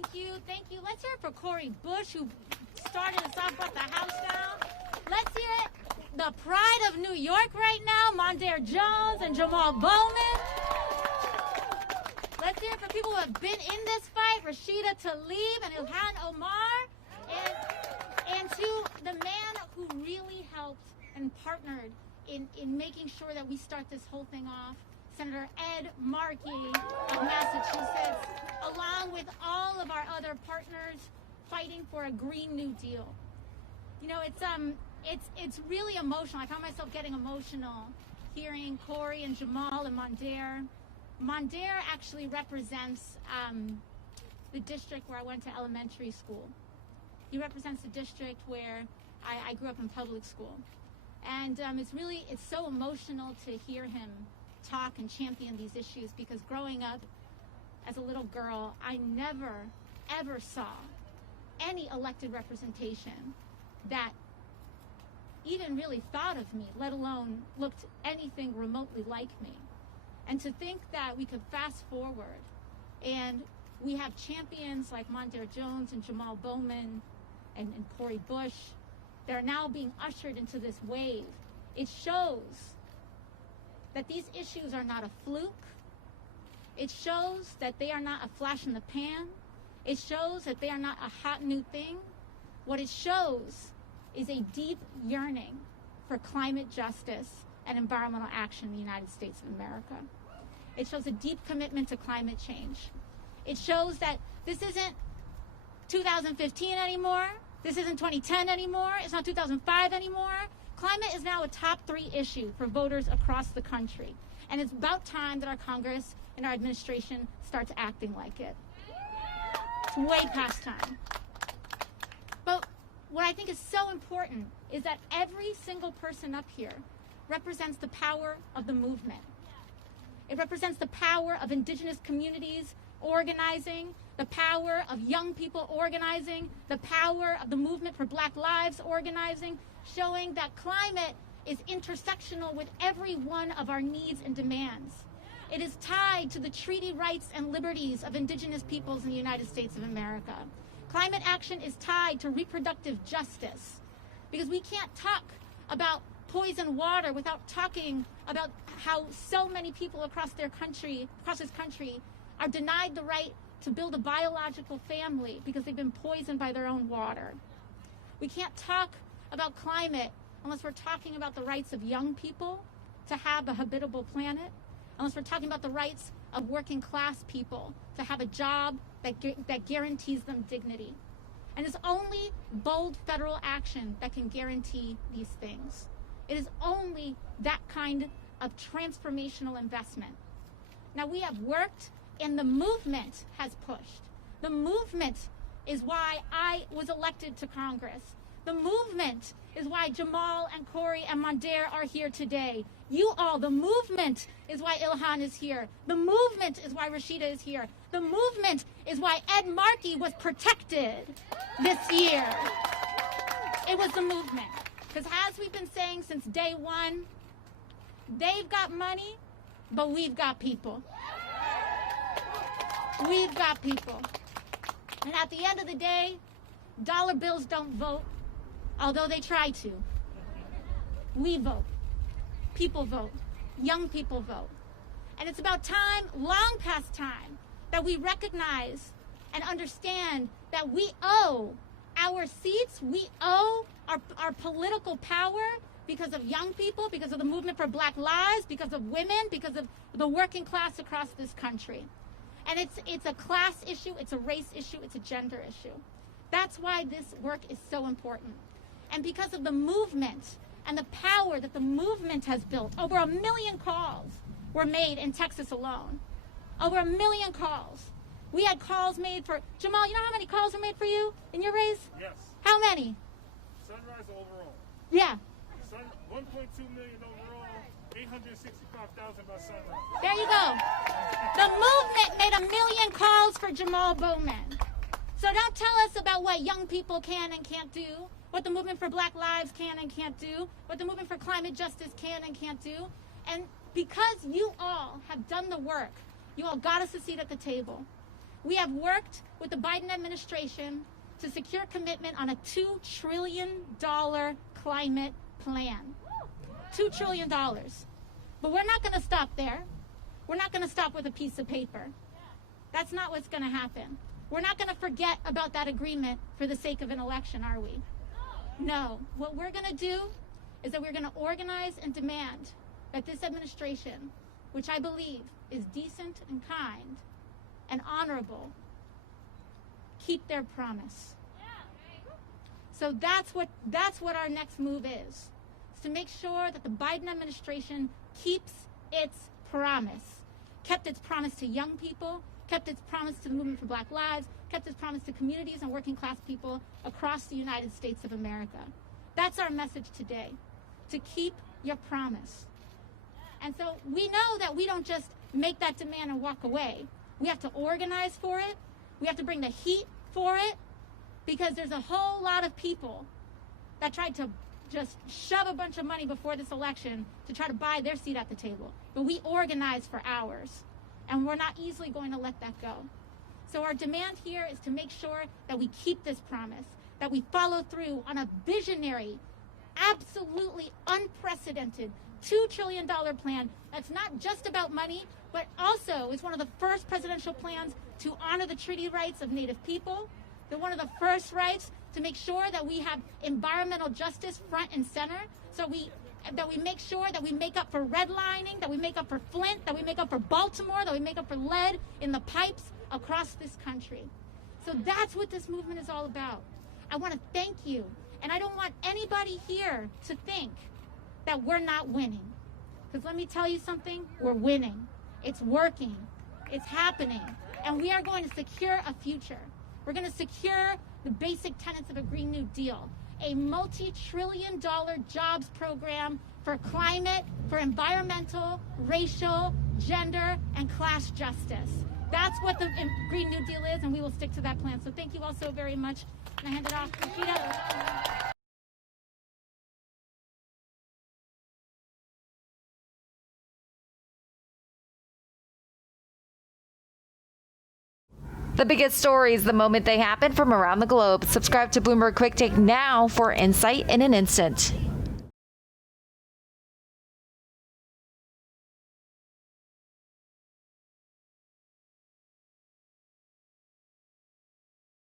Thank you. Thank you. Let's hear it for Cori Bush, who started us off, brought the house down. Let's hear it. The pride of New York right now, Mondaire Jones and Jamal Bowman. Let's hear it for people who have been in this fight, Rashida Tlaib and Ilhan Omar. And to the man who really helped and partnered in making sure that we start this whole thing off, Senator Ed Markey of Massachusetts, along with all of our other partners fighting for a Green New Deal. You know, it's really emotional. I found myself getting emotional hearing Cori and Jamal and Mondaire. Mondaire actually represents the district where I went to elementary school. He represents the district where I grew up in public school. And it's so emotional to hear him talk and champion these issues, because growing up as a little girl, I never, ever saw any elected representation that even really thought of me, let alone looked anything remotely like me. And to think that we could fast forward and we have champions like Mondaire Jones and Jamal Bowman and Cori Bush that are now being ushered into this wave, it shows that these issues are not a fluke. It shows that they are not a flash in the pan. It shows that they are not a hot new thing. What it shows is a deep yearning for climate justice and environmental action in the United States of America. It shows a deep commitment to climate change. It shows that this isn't 2015 anymore. This isn't 2010 anymore. It's not 2005 anymore. Climate is now a top 3 issue for voters across the country. And it's about time that our Congress and our administration starts acting like it. It's way past time. But what I think is so important is that every single person up here represents the power of the movement. It represents the power of Indigenous communities organizing, the power of young people organizing, the power of the movement for Black Lives organizing, showing that climate is intersectional with every one of our needs and demands. It is tied to the treaty rights and liberties of Indigenous peoples in the United States of America. Climate action is tied to reproductive justice, because we can't talk about poison water without talking about how so many people across this country are denied the right to build a biological family because they've been poisoned by their own water. We can't talk about climate unless we're talking about the rights of young people to have a habitable planet, unless we're talking about the rights of working class people to have a job that guarantees them dignity. And it's only bold federal action that can guarantee these things. It is only that kind of transformational investment. Now, we have worked, and the movement has pushed. The movement is why I was elected to Congress. The movement is why Jamal and Cori and Mondaire are here today. You all, the movement is why Ilhan is here. The movement is why Rashida is here. The movement is why Ed Markey was protected this year. It was the movement. Because as we've been saying since day one, they've got money, but we've got people. We've got people. And at the end of the day, dollar bills don't vote, although they try to. We vote. People vote. Young people vote. And it's about time, long past time, that we recognize and understand that we owe our seats, we owe our political power because of young people, because of the movement for Black lives, because of women, because of the working class across this country. And it's a class issue, it's a race issue, it's a gender issue. That's why this work is so important. And because of the movement and the power that the movement has built, over 1 million calls were made in Texas alone. Over 1 million calls. We had calls made for, Jamal, you know how many calls were made for you in your race? Yes. How many? Sunrise overall. Yeah. 1.2 million overall, 865,000 by Sunrise. There you go. The movement made 1 million calls for Jamal Bowman. So don't tell us about what young people can and can't do, what the movement for Black lives can and can't do, what the movement for climate justice can and can't do. And because you all have done the work, you all got us a seat at the table. We have worked with the Biden administration to secure commitment on a $2 trillion climate plan. $2 trillion. But we're not going to stop there. We're not going to stop with a piece of paper. That's not what's going to happen. We're not going to forget about that agreement for the sake of an election, are we? No. What we're going to do is that we're going to organize and demand that this administration, which I believe is decent and kind and honorable, keep their promise. So that's what our next move is to make sure that the Biden administration keeps its promise. Kept its promise to young people, kept its promise to the movement for Black Lives, kept its promise to communities and working class people across the United States of America. That's our message today, to keep your promise. And so we know that we don't just make that demand and walk away. We have to organize for it. We have to bring the heat for it, because there's a whole lot of people that tried to just shove a bunch of money before this election to try to buy their seat at the table. But we organized for ours, and we're not easily going to let that go. So our demand here is to make sure that we keep this promise, that we follow through on a visionary, absolutely unprecedented $2 trillion plan that's not just about money, but also is one of the first presidential plans to honor the treaty rights of Native people. They're one of the first rights to make sure that we have environmental justice front and center. So that we make sure that we make up for redlining, that we make up for Flint, that we make up for Baltimore, that we make up for lead in the pipes across this country. So that's what this movement is all about. I want to thank you. And I don't want anybody here to think that we're not winning. Because let me tell you something, we're winning. It's working. It's happening. And we are going to secure a future. We're going to secure the basic tenets of a Green New Deal, a multi-trillion-dollar jobs program for climate, for environmental, racial, gender, and class justice. That's what the Green New Deal is, and we will stick to that plan. So thank you all so very much. And I hand it off to Rashida. The biggest stories the moment they happen from around the globe. Subscribe to Bloomberg Quicktake now for insight in an instant.